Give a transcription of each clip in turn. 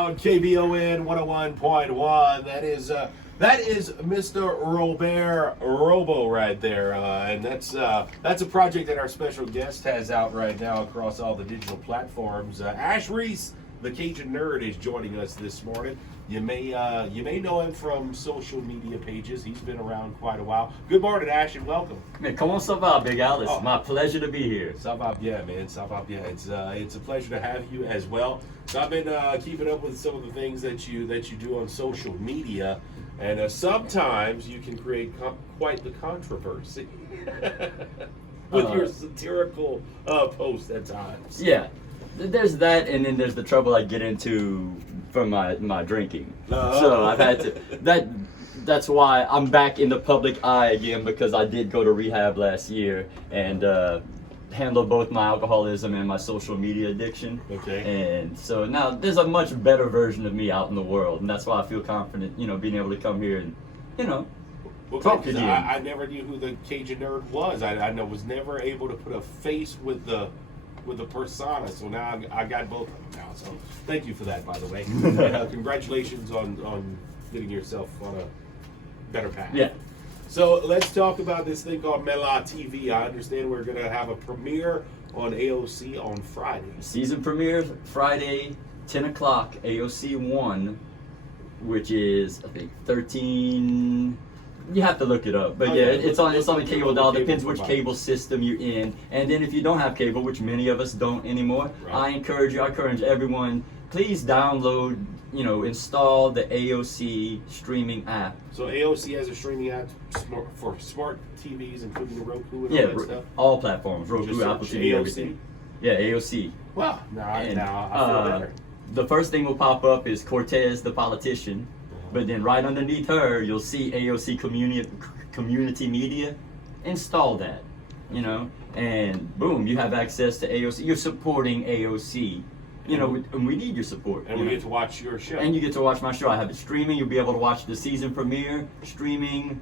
around KBON 101.1. That is Mista Robear Robo right there, and that's a project that our special guest has out right now across all the digital platforms. Reese, the Cajunnerd, is joining us this morning. You may know him from social media pages. He's been around quite a while. Good morning, Ash, and welcome. Man, comment ça va, Big Al? It's my pleasure to be here. Ça va bien, man. Ça va bien. It's a pleasure to have you as well. So I've been keeping up with some of the things that you do on social media, and sometimes you can create quite the controversy with your satirical posts at times. Yeah, there's that, and then there's the trouble I get into from my drinking. So I've had to that's why I'm back in the public eye again, because I did go to rehab last year and handle both my alcoholism and my social media addiction. Okay. And so now there's a much better version of me out in the world, and that's why I feel confident, being able to come here and, talk to you. I never knew who the Cajunnerd was. I was never able to put a face with the persona, so now I got both of them now. So thank you for that, by the way. And, congratulations on getting yourself on a better path. Yeah. So let's talk about this thing called Mais La TV. I understand we're going to have a premiere on AOC on Friday. Season premiere Friday, 10 o'clock, AOC 1, which is, I think, 13... You have to look it up, but it's on the cable dial. Depends which cable system you're in, and then if you don't have cable, which many of us don't anymore, right. I encourage everyone, please download, install the AOC streaming app. So AOC has a streaming app for smart TVs, including the Roku and all that stuff. All platforms, Roku, Apple TV, AOC? everything. Yeah, AOC. Wow, now I feel better. The first thing will pop up is Cortez, the politician. But then right underneath her, you'll see AOC Community Media. Install that, and boom, you have access to AOC. You're supporting AOC, and we need your support. And we get to watch your show. And you get to watch my show. I have it streaming. You'll be able to watch the season premiere streaming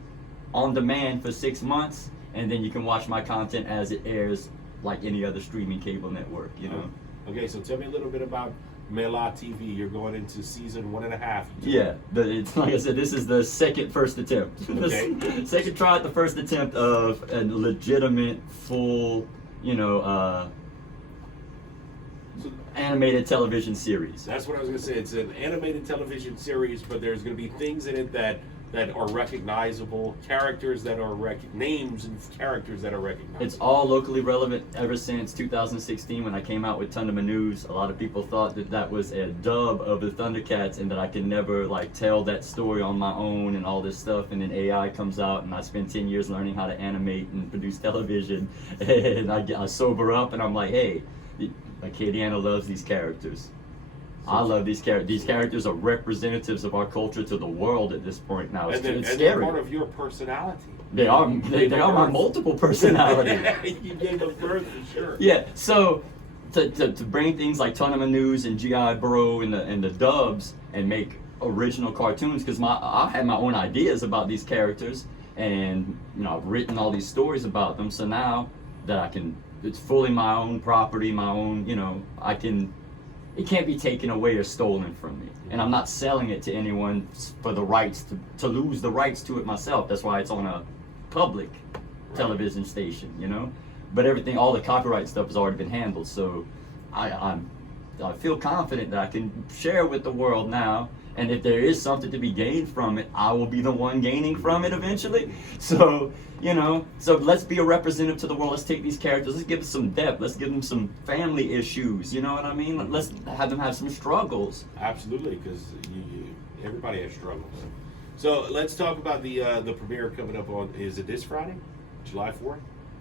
on demand for 6 months, and then you can watch my content as it airs like any other streaming cable network, Okay, so tell me a little bit about Mais La TV. You're going into season 1.5. Yeah, but it's like I said, this is the first attempt. Okay. Second try at the first attempt of a legitimate, full, animated television series. That's what I was going to say. It's an animated television series, but there's going to be things in it that are recognizable, characters that are names and characters that are recognizable. It's all locally relevant ever since 2016 when I came out with Thunderman News. A lot of people thought that was a dub of the Thundercats and that I could never tell that story on my own and all this stuff. And then AI comes out and I spent 10 years learning how to animate and produce television. And I sober up and I'm like, hey, Acadiana loves these characters. I love these characters. These characters are representatives of our culture to the world at this point now. It's scary. They're part of your personality. They are my multiple personality. You gave them birth for sure. Yeah. So to bring things like Tournament News and G.I. Bro and the dubs and make original cartoons, because I had my own ideas about these characters, and I've written all these stories about them. So now that it's fully my own property, my own. It can't be taken away or stolen from me. And I'm not selling it to anyone for the rights to lose the rights to it myself. That's why it's on a public television station, But all the copyright stuff has already been handled. So I feel confident that I can share with the world now. And if there is something to be gained from it, I will be the one gaining from it eventually. So, so let's be a representative to the world. Let's take these characters, let's give them some depth, let's give them some family issues, you know what I mean? Let's have them have some struggles. Absolutely, because everybody has struggles. So let's talk about the premiere coming up on, is it this Friday? July 4th?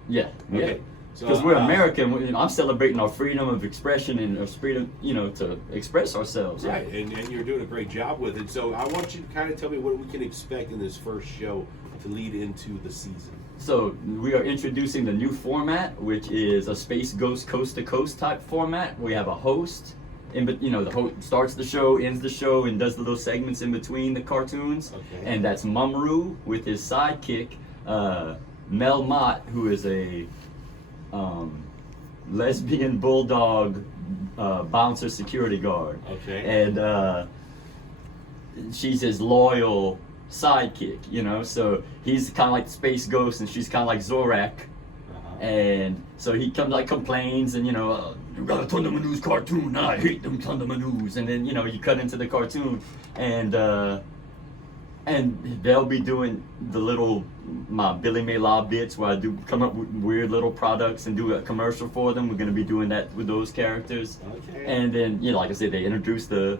Yeah. Okay. Yeah. Because we're American, I'm celebrating our freedom of expression and our freedom, to express ourselves. Right, and you're doing a great job with it. So I want you to kind of tell me what we can expect in this first show to lead into the season. So we are introducing the new format, which is a Space Ghost Coast to Coast type format. We have a host, the host starts the show, ends the show, and does the little segments in between the cartoons. Okay. And that's Mumru with his sidekick, Mel Mott, who is a lesbian bulldog bouncer security guard. Okay. And she's his loyal sidekick, you know. So he's kind of like the Space Ghost, and she's kind of like Zorak. And so he comes like complains, and you know, you got a Thunderman News cartoon. I hate them Thunderman News. And then you know you cut into the cartoon, and they'll be doing the little my Billy May La bits where I do come up with weird little products and do a commercial for them. We're gonna be doing that with those characters. Okay. And then you know, like I said, they introduce the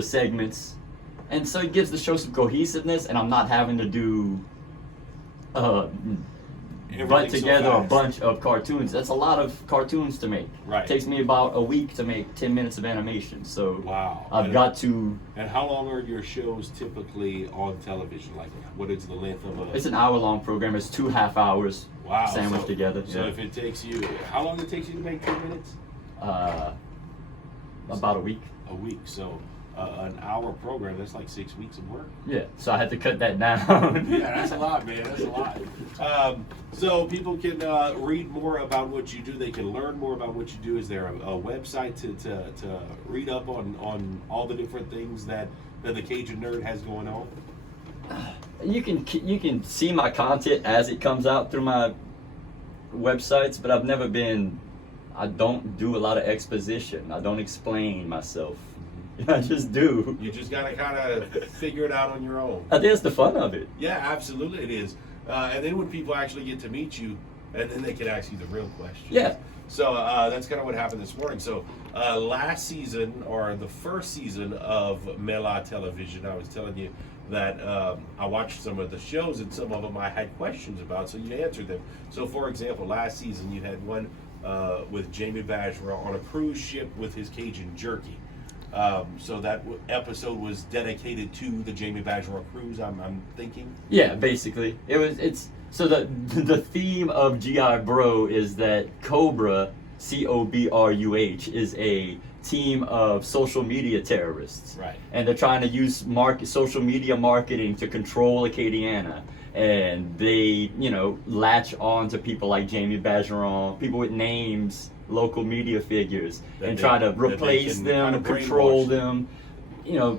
segments, and so it gives the show some cohesiveness, and I'm not having to do put together a bunch of cartoons. That's a lot of cartoons to make. Right. It takes me about a week to make 10 minutes of animation. So wow. I've got to. And how long are your shows typically on television? Like, what is the length of a? It's an hour-long program. It's 2.5 hours Wow. sandwiched together. So yeah. if it takes you, how long it takes you to make 10 minutes? About a week. A week. So an hour program, that's like 6 weeks of work. Yeah. So I had to cut that down. Yeah, that's a lot, man. That's a lot. So people can read more about what you do. They can learn more about what you do. Is there a website to read up on all the different things that the Cajun Nerd has going on? You can see my content as it comes out through my websites, but I don't do a lot of exposition. I don't explain myself. I just do. You just gotta kind of figure it out on your own. I think it's the fun of it. Yeah, absolutely it is. And then when people actually get to meet you, and then they can ask you the real questions. Yeah. So that's kind of what happened this morning. So last season, or the first season of Mais La Television, I was telling you that I watched some of the shows, and some of them I had questions about, so you answered them. So for example, last season you had one with Jamie Bergeron on a cruise ship with his Cajun jerky. So that episode was dedicated to the Jamie Bergeron cruise, I'm thinking. Yeah, basically. So the theme of GI Bro is that Cobra, COBRUH, is a team of social media terrorists. Right. And they're trying to use social media marketing to control Acadiana. And they, you know, latch on to people like Jamie Bergeron, people with names, local media figures, and try to replace them, kind of control brainwash them, you know,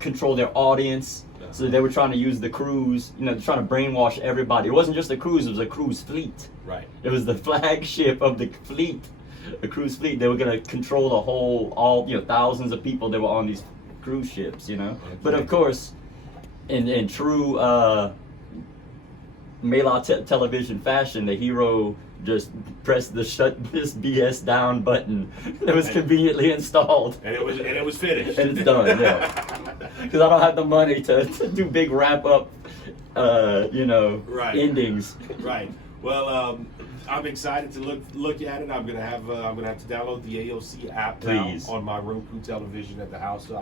control their audience. So they were trying to use the cruise, you know, trying to brainwash everybody. It wasn't just a cruise, it was a cruise fleet. Right. It was the flagship of the fleet, the cruise fleet. They were going to control the whole, thousands of people that were on these cruise ships, you know. Okay. But of course, in true Mais La television fashion, the hero just pressed the shut this BS down button that was conveniently installed. And it was finished. And it's done, yeah. Because I don't have the money to do big wrap up, Right. endings. Right. Well, I'm excited to look at it. I'm gonna have to download the AOC app now on my Roku television at the house, so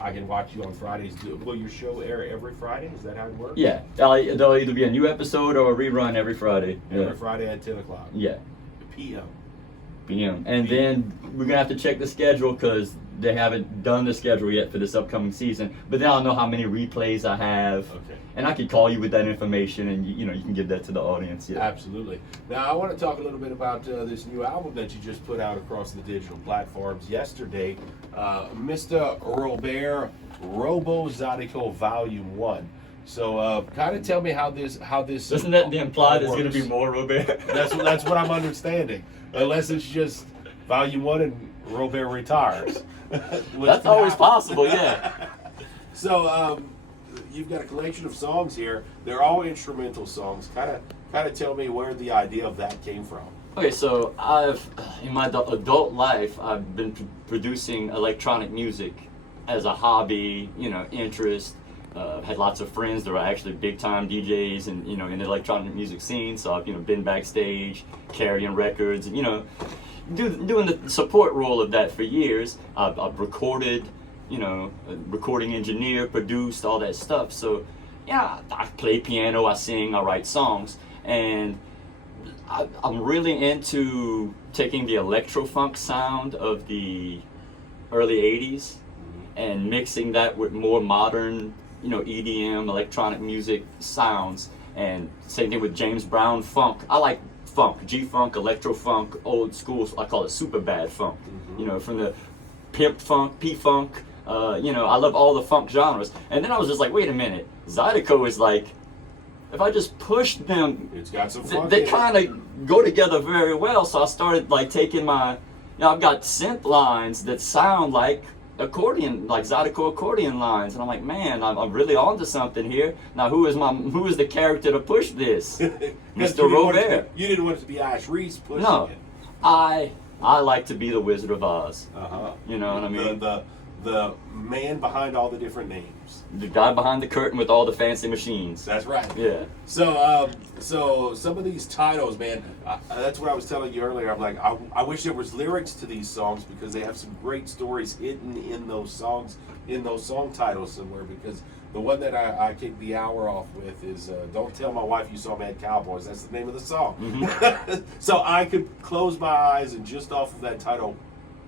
I can watch you on Fridays. Will your show air every Friday? Is that how it works? Yeah, there'll either be a new episode or a rerun every Friday. Every Friday at 10 o'clock. Yeah. PM. And then we're gonna have to check the schedule because they haven't done the schedule yet for this upcoming season. But then I'll know how many replays I have. Okay. And I can call you with that information, and you can give that to the audience. Yeah. Absolutely. Now I want to talk a little bit about this new album that you just put out across the digital platforms yesterday, Mista Robear, Robo Zodico Volume 1. So kind of tell me how this. Doesn't that imply there's going to be more Robert? That's what I'm understanding. Unless it's just Volume 1 and Robert retires. That's always possible, yeah. So you've got a collection of songs here. They're all instrumental songs. Kind of tell me where the idea of that came from. Okay, so in my adult life, I've been producing electronic music as a hobby, interest. Had lots of friends that are actually big-time DJs and in the electronic music scene. So I've been backstage carrying records and doing the support role of that for years. I've recorded, recording engineer, produced all that stuff. So I play piano, I sing, I write songs, and I'm really into taking the electro-funk sound of the early 80s and mixing that with more modern EDM, electronic music sounds, and same thing with James Brown funk. I like funk, G-funk, electro-funk, old school, I call it super bad funk. You know, from the pimp funk, P-funk, you know, I love all the funk genres. And then I was just like, wait a minute, Zydeco is like, if I just push them, It's got some funk. they kind of go together very well. So I started like taking my, you know, I've got synth lines that sound like accordion, like Zydeco accordion lines, and I'm like, man, I'm really onto something here. Now, who is the character to push this? Mista Robear. You didn't want it to be Ash Reese pushing No, it. I like to be the Wizard of Oz. You know what I mean? The man behind all the different names. The guy behind the curtain with all the fancy machines. That's right. Yeah. So, so some of these titles, man, that's what I was telling you earlier. I'm like, I wish there was lyrics to these songs because they have some great stories hidden in those songs, in those song titles somewhere. Because the one that I kicked the hour off with is "Don't Tell My Wife You Saw Mad Cowboys." That's the name of the song. Mm-hmm. So I could close my eyes and just off of that title,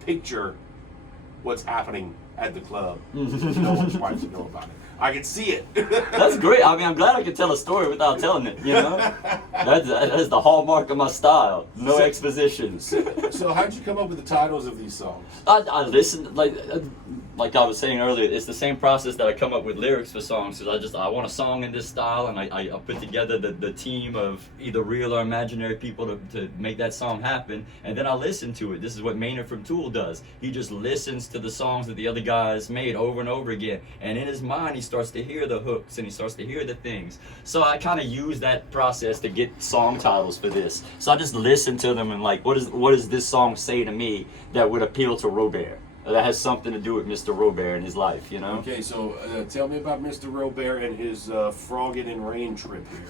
picture what's happening at the club. No one's wife to know about it. I can see it. That's great. I mean, I'm glad I can tell a story without telling it, you know? That's the hallmark of my style. No expositions. So how'd you come up with the titles of these songs? I listened, like I was saying earlier, it's the same process that I come up with lyrics for songs, because I want a song in this style, and I put together the team of either real or imaginary people to make that song happen, and then I listen to it. This is what Maynard from Tool does. He just listens to the songs that the other guys made over and over again, and in his mind he starts to hear the hooks and he starts to hear the things. So I kind of use that process to get song titles for this. So I just listen to them and like, what does this song say to me that would appeal to Robear? That has something to do with Mista Robear and his life, you know? Okay, so tell me about Mista Robear and his Frogging in Rain trip here.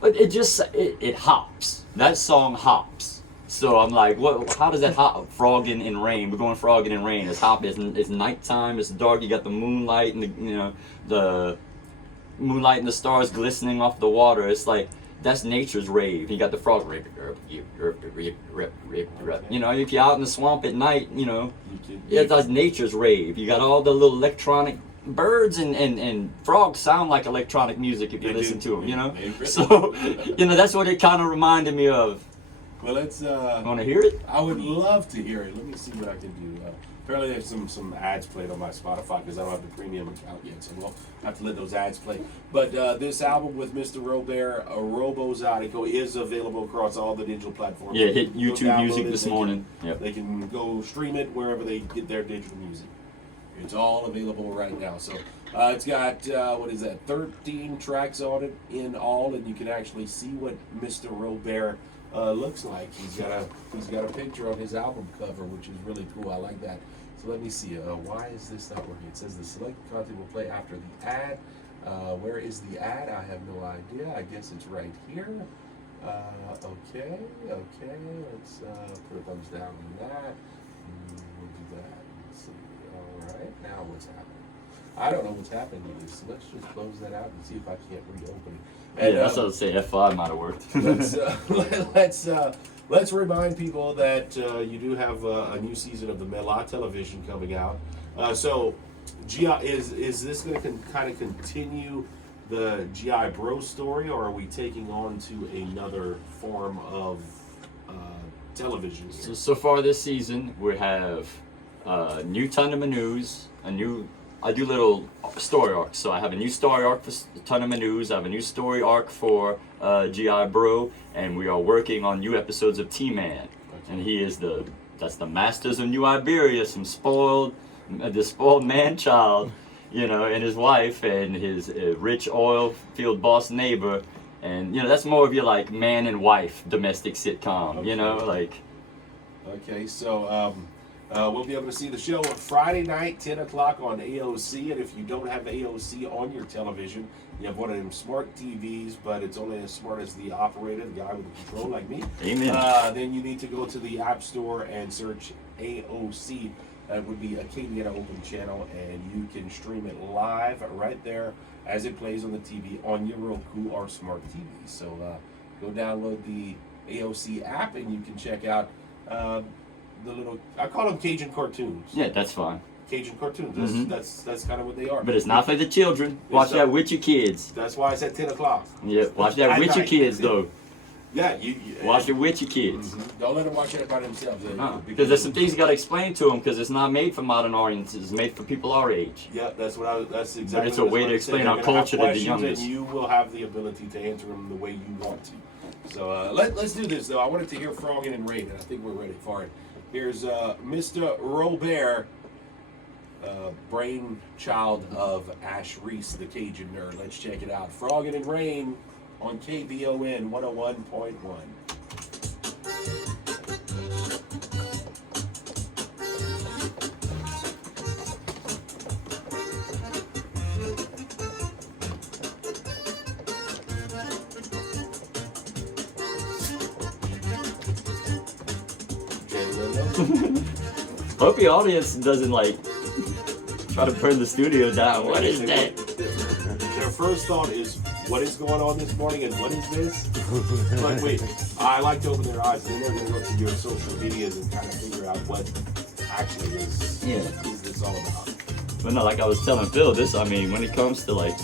But it hops. That song hops. So I'm like, how does that hop? Frogging in rain. We're going frogging in rain. It's hop. It's nighttime. It's dark. You got the moonlight and the moonlight and the stars glistening off the water. It's like, that's nature's rave. You got the frog rip. You know, if you're out in the swamp at night, you know, that's nature's rave. You got all the little electronic birds and frogs sound like electronic music if you listen to them, you know? So, you know, that's what it kind of reminded me of. Well, let's... Want to hear it? I would love to hear it. Let me see what I can do. Apparently there's some ads played on my Spotify because I don't have the premium account yet, so we'll have to let those ads play. But this album with Mista Robear, Robo Zydeco, is available across all the digital platforms. Yeah, hit YouTube Music this morning. Yep. They can go stream it wherever they get their digital music. It's all available right now. So it's got, 13 tracks on it in all, and you can actually see what Mista Robear looks like. He's got a picture on his album cover, which is really cool. I like that. So let me see. Why is this not working? It says the select content will play after the ad. Where is the ad? I have no idea. I guess it's right here. Okay. Let's put a thumbs down on that. We'll do that. Let's see. All right. Now what's happening? I don't know what's happening here. So let's just close that out and see if I can't reopen it. And, yeah, that's what I was saying. F5 might have worked. Let's remind people that you do have a new season of the Mais La television coming out. So, GI is this going to kind of continue the GI Bro story, or are we taking on to another form of television here? So far this season, we have new Tournament News, I do little story arcs. So I have a new story arc for Tournament News. I have a new story arc for GI Bro, and we are working on new episodes of T-Man. Okay. And he is that's the Masters of New Iberia, the spoiled man-child, you know, and his wife and his rich oil field boss neighbor, and you know that's more of your like man and wife domestic sitcom, okay. You know, like. Okay, so. We'll be able to see the show on Friday night, 10 o'clock on AOC. And if you don't have AOC on your television, you have one of them smart TVs, but it's only as smart as the operator, the guy with the control like me. Amen. Then you need to go to the App Store and search AOC. That would be a KBON open channel, and you can stream it live right there as it plays on the TV on your Roku or smart TV. So go download the AOC app, and you can check out the little, I call them Cajun cartoons. Yeah, that's fine. Cajun cartoons. That's kind of what they are. But it's not for the children. Watch that with your kids. That's why it's at 10 o'clock. Yeah, watch that with your kids, though. Yeah, Watch it with your kids. Don't let them watch it by themselves. Because there's some things you got to explain to them because it's not made for modern audiences. It's made for people our age. Yeah, that's exactly. But it's a way to explain our culture to the youngest. And you will have the ability to answer them the way you want to. So let's do this though. I wanted to hear Frogging and Rain, and I think we're ready for it. Here's Mista Robear, brainchild of Ash Reese, the Cajun nerd. Let's check it out. Frogging and Rain on KBON 101.1. Hope the audience doesn't like try to burn the studio down. What is that? Their first thought is, what is going on this morning and what is this? But wait, I like to open their eyes. Then they're going to look at your social medias and kind of figure out what actually is this all about. But no, like I was telling Phil, when it comes to like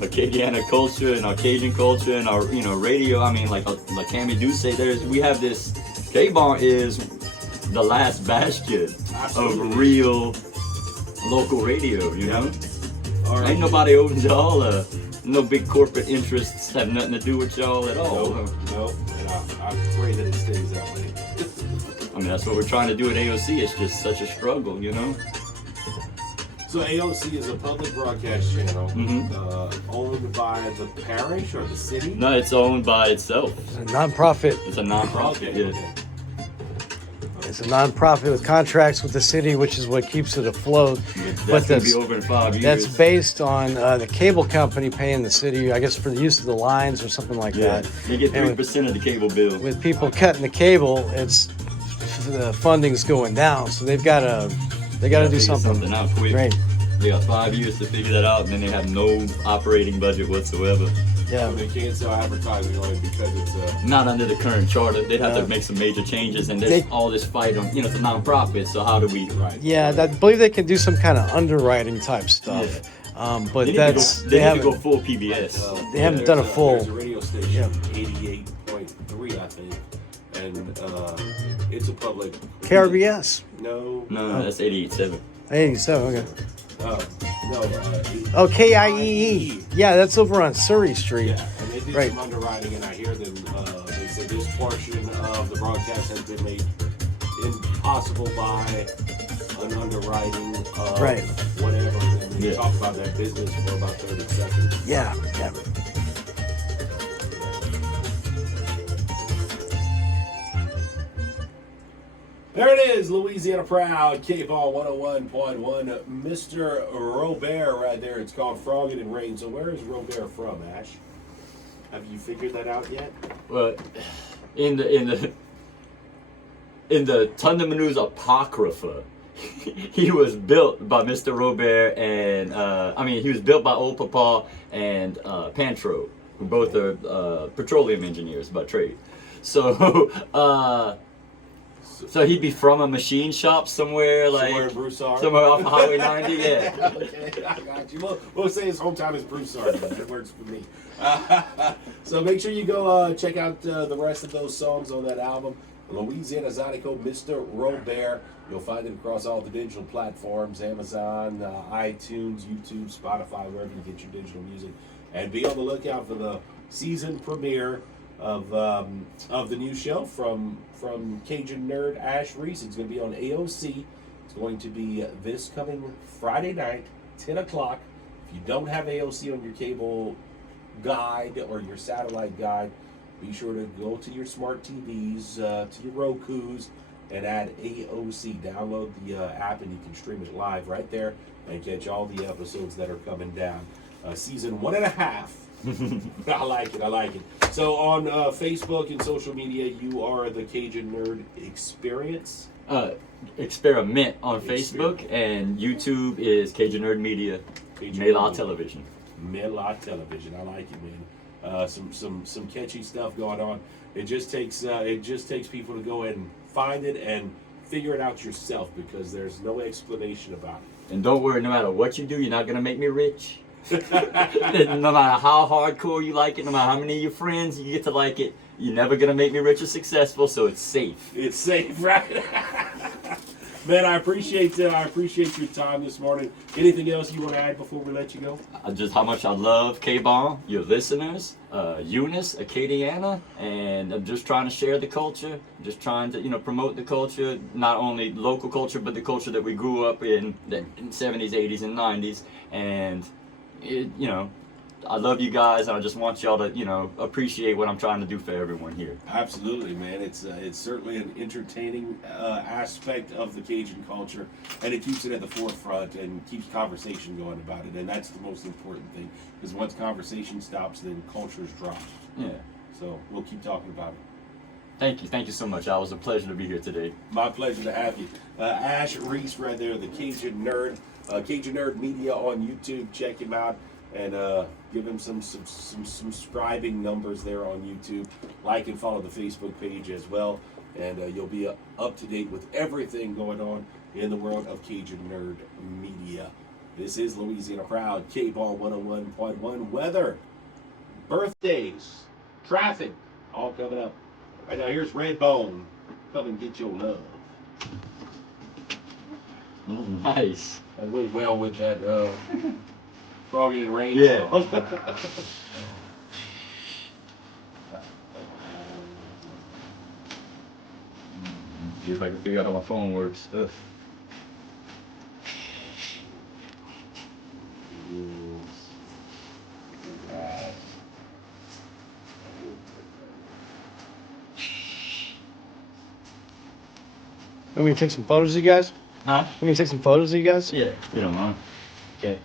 Acadiana culture and our Cajun culture and our radio, like Cammy do say, we have this. KBON is the last bastion of real local radio, you know? Ain't nobody owns y'all. No big corporate interests have nothing to do with y'all at all. No, and I pray that it stays that way. That's what we're trying to do at AOC. It's just such a struggle, you know? So AOC is a public broadcast channel owned by the parish or the city? No, it's owned by itself. It's a non-profit. It's a non-profit, Okay. It's a non-profit with contracts with the city, which is what keeps it afloat. That's going to be over in 5 years. That's based on the cable company paying the city, I guess, for the use of the lines or something like that. They get 3% of the cable bill. With people cutting the cable, the funding's going down, so they got to do something out quick. Great. They got 5 years to figure that out, and then they have no operating budget whatsoever. Yeah. So they can't sell advertising on it because it's not under the current charter. They'd have to make some major changes, and there's all this fight on. It's a non-profit, so how do we? Right. Yeah, I believe they can do some kind of underwriting type stuff. Yeah. But they they need to go full PBS. They haven't done a full. There's a radio station, 88.3, I think, and it's a public. KRBS. No, that's 88.7. 87. Okay. no. Oh, KIEE. Yeah, that's over on Surrey Street. Yeah, and they did some underwriting, and I hear them. They say this portion of the broadcast has been made impossible by an underwriting of whatever. And they talk about that business for about 30 seconds. Yeah. There it is, Louisiana Proud, KBON 101.1. Mr. Robear right there. It's called Frogging and Rain. So where is Robear from, Ash? Have you figured that out yet? Well, in the Tundamanoo's Apocrypha, he was built by Mista Robear and he was built by Old Papa and Pantro, who both are petroleum engineers by trade. So he'd be from a machine shop somewhere in Broussard? somewhere off of Highway 90. Yeah. Okay, I got you. We'll say his hometown is Broussard. That works for me. So make sure you go check out the rest of those songs on that album. Louisiana Zydeco, Mista Robear. You'll find it across all the digital platforms: Amazon, iTunes, YouTube, Spotify, wherever you get your digital music. And be on the lookout for the season premiere of the new show from Cajun nerd Ash Reese. It's going to be on AOC. It's going to be this coming Friday night, 10 o'clock. If you don't have AOC on your cable guide or your satellite guide, be sure to go to your smart TVs, to your Rokus, and add AOC. Download the app and you can stream it live right there and catch all the episodes that are coming down. Season 1.5. I like it. So on Facebook and social media, you are the Cajun Nerd Experience. Experiment on Facebook, and YouTube is Cajun Nerd Media. Mais La Television. Mais La Television. I like it, man. Some catchy stuff going on. It just takes people to go and find it and figure it out yourself, because there's no explanation about it. And don't worry, no matter what you do, you're not gonna make me rich. No matter how hardcore you like it, no matter how many of your friends, you get to like it. You're never gonna make me rich or successful, so it's safe. It's safe, right? Man, I appreciate your time this morning. Anything else you want to add before we let you go? Just how much I love KBON, your listeners, Eunice, Acadiana, and I'm just trying to share the culture, just trying to, promote the culture, not only local culture, but the culture that we grew up in the 70s, 80s, and 90s. And, I love you guys, and I just want y'all to, appreciate what I'm trying to do for everyone here. Absolutely, man. It's certainly an entertaining aspect of the Cajun culture, and it keeps it at the forefront and keeps conversation going about it, and that's the most important thing. Because once conversation stops, then cultures drop. Yeah. So we'll keep talking about it. Thank you so much. Al. It was a pleasure to be here today. My pleasure to have you. Ash Reese right there, the Cajunnerd, Cajunnerd Media on YouTube. Check him out and give him some subscribing numbers there on YouTube. Like and follow the Facebook page as well, and you'll be up to date with everything going on in the world of Cajunnerd Media. This is Louisiana Proud, KBON 101.1. Weather, birthdays, traffic, all coming up. Right now, here's Redbone. Come and get your love. Nice. That went well with that Froggy and Rain. Yeah. See if I can figure out how my phone works. Ugh. Want me to take some photos of you guys? Huh? Want me to take some photos of you guys? Yeah. You don't mind. Okay.